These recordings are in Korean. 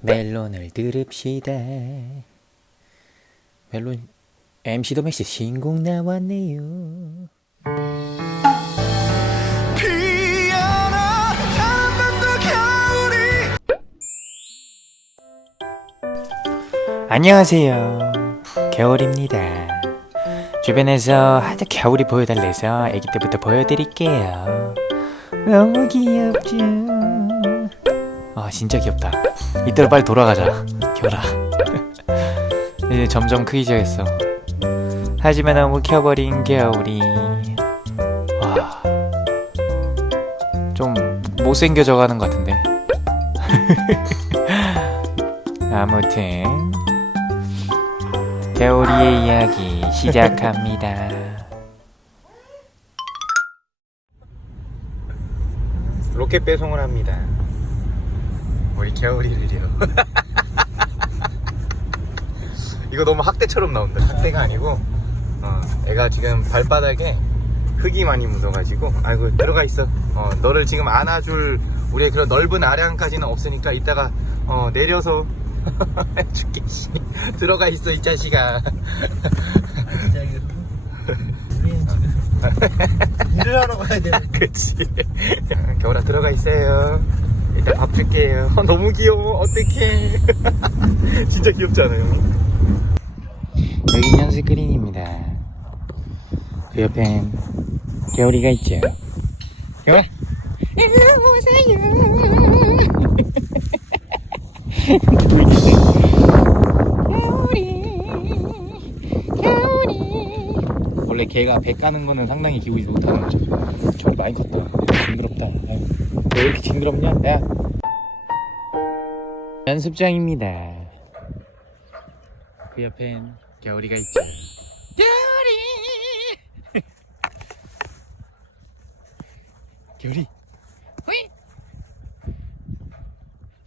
멜론을 들읍시다. 멜론 MC 도메시 신곡 나왔네요. 안녕하세요. 겨울입니다. 주변에서 하도 겨울이 보여달래서 아기 때부터 보여드릴게요. 너무 귀엽죠? 아 진짜 귀엽다. 이대로 빨리 돌아가자. 겨울아. 이제 점점 크기 시작했어. 하지만 너무 켜버린 겨울이. 와. 좀 못생겨져 가는 것 같은데. 아무튼 겨울이의 이야기 시작합니다. 로켓 배송을 합니다. 우리 겨울이를요. 이거 너무 학대처럼 나온다. 학대가 아니고, 어, 애가 지금 발바닥에 흙이 많이 묻어가지고, 아이고 들어가 있어. 어, 너를 지금 안아줄 우리의 그런 넓은 아량까지는 없으니까 이따가 어, 내려서 해줄게. 씨. 들어가 있어 이 자식아. 일을 하러 가야 돼 그치. 겨울아 들어가 있어요. 이따 밥 줄게요. 어, 너무 귀여워. 어떡해. 진짜 귀엽지 않아요? 여기 연습 그린입니다. 그 옆엔 겨울이가 있죠. 겨울아. 일로 오세요. 원래 개가 배 까는 거는 상당히 기분이 좋다는 거죠. 겨울이 많이 컸다. 징그럽다. 왜 이렇게 징그럽냐? 야. 연습장입니다. 그 옆엔 겨울이가 있죠. 겨울이! 겨울이! 호이!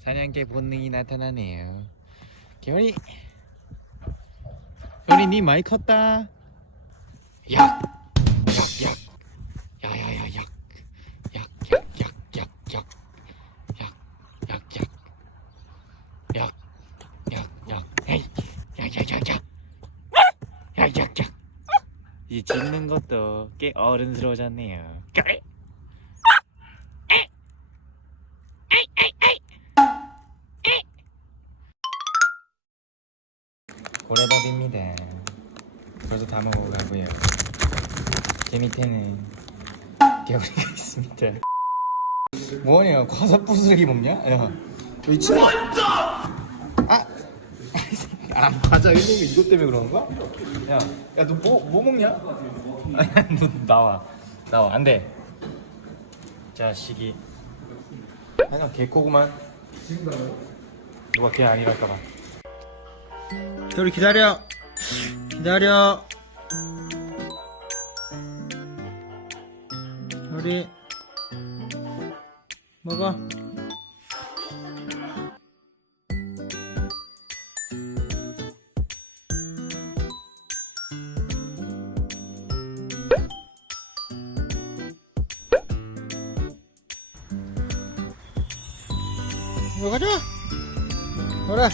사냥개 본능이 나타나네요. 겨울이! 겨울이 니 많이 컸다. 약, 약, 약, 야야야 약, 이제 짖는 것도 꽤 어른스러워졌네요. 그래. 고래밥입니다. 벌써 다 먹어가고요. 제 밑에는 겨울이가 있습니다. 뭐하냐? 과자 부스러기 먹냐? 야, 여기 친구. 아, 아 과자 거 이것 때문에 그러는 거야? 야, 야, 너 뭐 뭐 먹냐? 너 나와, 나와, 안 돼. 자식이. 아니야, 개코구만. 누가 개 아니랄까봐. 겨울이 기다려 기다려 우리 먹어 ほら。ほら